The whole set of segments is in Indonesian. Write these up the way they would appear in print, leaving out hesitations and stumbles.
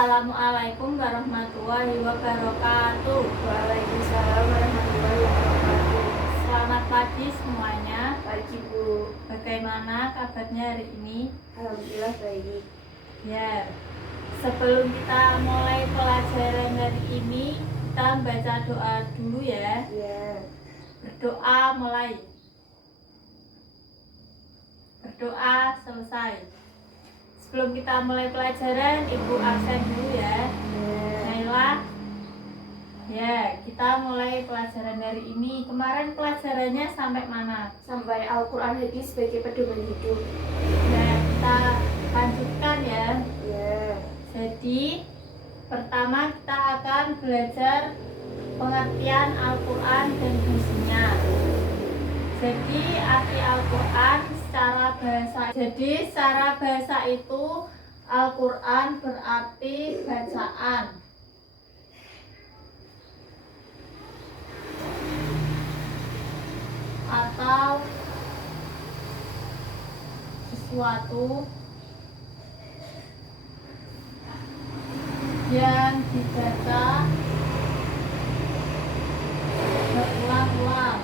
Assalamualaikum warahmatullahi wabarakatuh. Waalaikumsalam warahmatullahi wabarakatuh. Selamat pagi semuanya. Pagi Bu. Bagaimana kabarnya hari ini? Alhamdulillah baik. Ya, sebelum kita mulai pelajaran hari ini, kita baca doa dulu ya. Ya. Berdoa mulai. Berdoa selesai. Sebelum kita mulai pelajaran, Ibu absen dulu ya. Naila. Ya, kita mulai pelajaran hari ini. Kemarin pelajarannya sampai mana? Sampai Al-Quran hadis sebagai pedoman hidup. Nah, kita lanjutkan ya. Ya. Jadi, pertama kita akan belajar pengertian Al-Quran dan fungsinya. Jadi, arti Al-Quran secara bahasa. Jadi, secara bahasa itu Al-Quran berarti bacaan. Atau sesuatu yang dibaca berulang-ulang.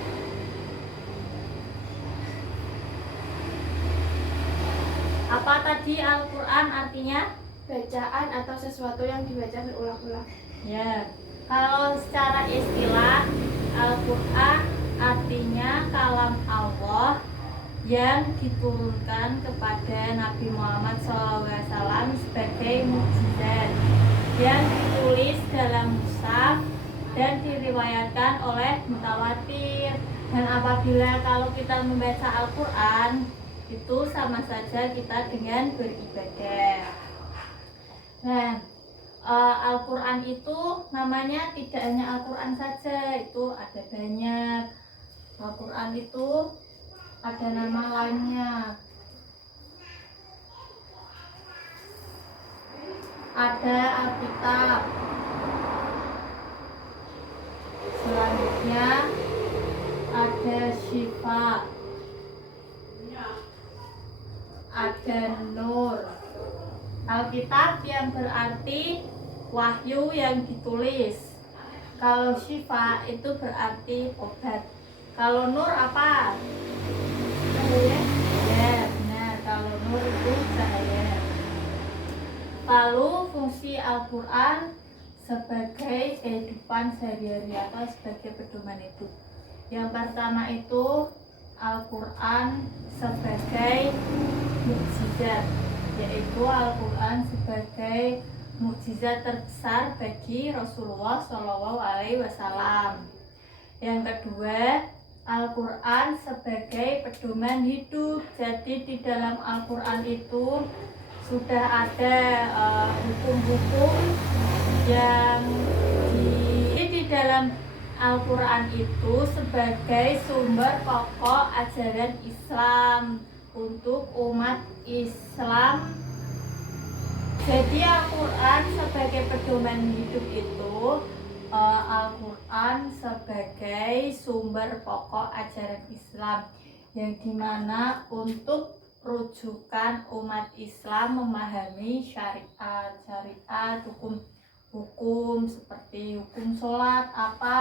Apa tadi Al-Quran artinya? Bacaan atau sesuatu yang dibaca berulang-ulang. Ya, kalau secara istilah Al-Quran artinya kalam Allah yang diturunkan kepada Nabi Muhammad SAW sebagai mukjizat yang ditulis dalam mushaf dan diriwayatkan oleh mutawatir. Dan apabila kalau kita membaca Al-Quran itu sama saja kita dengan beribadah. Nah, Al-Quran itu namanya tidak hanya Al-Quran saja, itu ada banyak. Al-Quran itu ada nama lainnya. Ada Alkitab. Selanjutnya ada Syifa. Ada Nur. Alkitab yang berarti wahyu yang ditulis. Kalau Syifa itu berarti obat. Kalau Nur apa? Cahaya. Ya, benar. Kalau Nur itu cahaya. Lalu fungsi Al-Quran sebagai kehidupan sehari-hari atau sebagai pedoman hidup. Yang pertama itu Al-Quran sebagai mukjizat, yaitu Al-Quran sebagai mukjizat terbesar bagi Rasulullah SAW. Yang kedua, Al-Quran sebagai pedoman hidup. Jadi di dalam Al-Quran itu sudah ada hukum-hukum yang di dalam Al-Quran itu sebagai sumber pokok ajaran Islam untuk umat Islam. Jadi Al-Quran sebagai pedoman hidup itu Al-Quran sebagai sumber pokok ajaran Islam yang dimana untuk rujukan umat Islam memahami syariat hukum seperti hukum sholat apa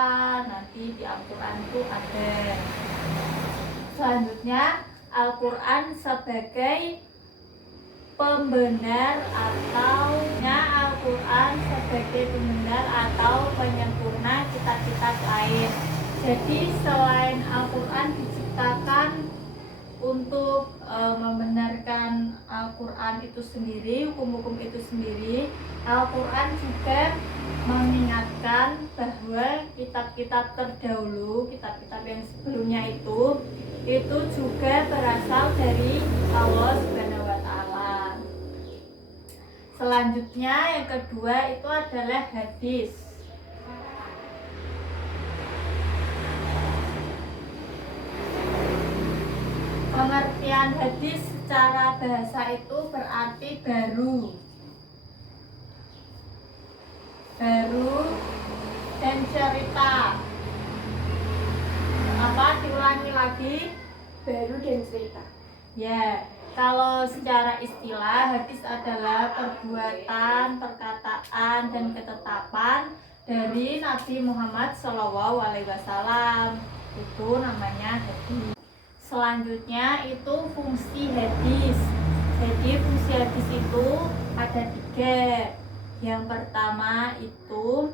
nanti di Al-Quran itu ada. Selanjutnya Al-Quran sebagai pembenar Al-Quran sebagai pembenar atau penyempurna kitab-kitab lain. Jadi selain Al-Quran diciptakan untuk membenarkan Al-Quran itu sendiri, hukum-hukum itu sendiri, Al-Quran juga mengingatkan bahwa kitab-kitab terdahulu, kitab-kitab yang sebelumnya itu juga berasal dari Allah Subhanahu wa Ta'ala. Selanjutnya yang kedua itu adalah hadis. Pengertian hadis secara bahasa itu berarti baru dan cerita. Apa diulangi lagi? Baru dan cerita. Ya, Kalau secara istilah, hadis adalah perbuatan, perkataan, dan ketetapan dari Nabi Muhammad SAW. Itu namanya hadis. Selanjutnya itu fungsi hadis. Jadi fungsi hadis itu ada 3. Yang pertama itu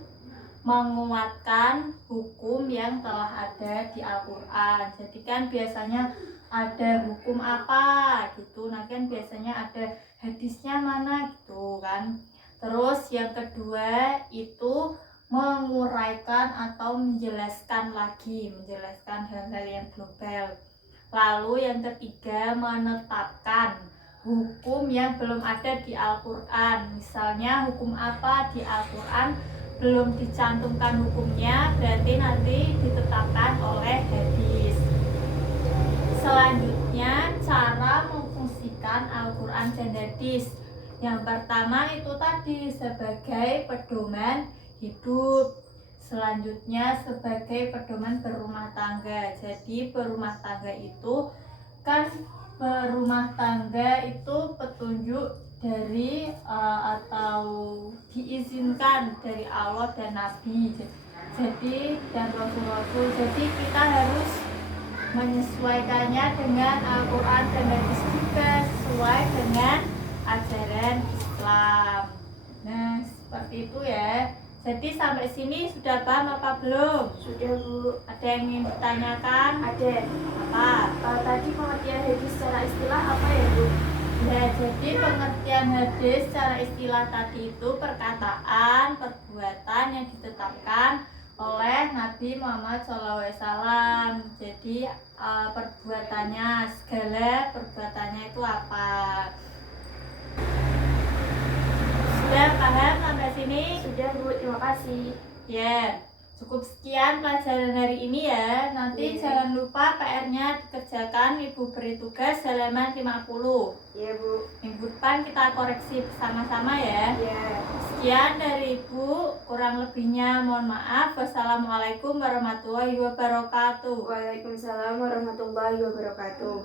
menguatkan hukum yang telah ada di Al-Quran. Jadi kan biasanya ada hukum apa gitu, nah kan biasanya ada hadisnya mana gitu kan. Terus yang kedua itu menguraikan atau menjelaskan hal-hal yang global. Lalu yang ketiga menetapkan hukum yang belum ada di Al-Quran. Misalnya hukum apa di Al-Quran belum dicantumkan hukumnya, berarti nanti ditetapkan oleh hadis. Selanjutnya cara memfungsikan Al-Quran dan hadis. Yang pertama itu tadi sebagai pedoman hidup. Selanjutnya sebagai pedoman berumah tangga. Jadi berumah tangga itu kan petunjuk dari atau diizinkan dari Allah dan Nabi. Jadi dan Rasul-Rasul. Jadi kita harus menyesuaikannya dengan Al-Quran dan hadis juga sesuai dengan ajaran Islam. Nah, seperti itu ya. Jadi sampai sini sudah paham apa belum? Sudah, Bu. Ada yang ingin ditanyakan? Ada. Apa? Tadi pengertian hadis secara istilah apa ya, Bu? Ya, jadi pengertian hadis secara istilah tadi itu perkataan, perbuatan yang ditetapkan oleh Nabi Muhammad SAW. Jadi perbuatannya, segala perbuatannya itu apa? Sudah paham sampai sini? Sudah, Bu. Terima kasih. Ya, cukup sekian pelajaran hari ini ya. Nanti jangan lupa PR-nya dikerjakan, Ibu beri tugas halaman 50. Iya, Bu. Minggu depan kita koreksi bersama-sama ya. Iya. Sekian dari Ibu, kurang lebihnya mohon maaf. Wassalamualaikum warahmatullahi wabarakatuh. Waalaikumsalam warahmatullahi wabarakatuh.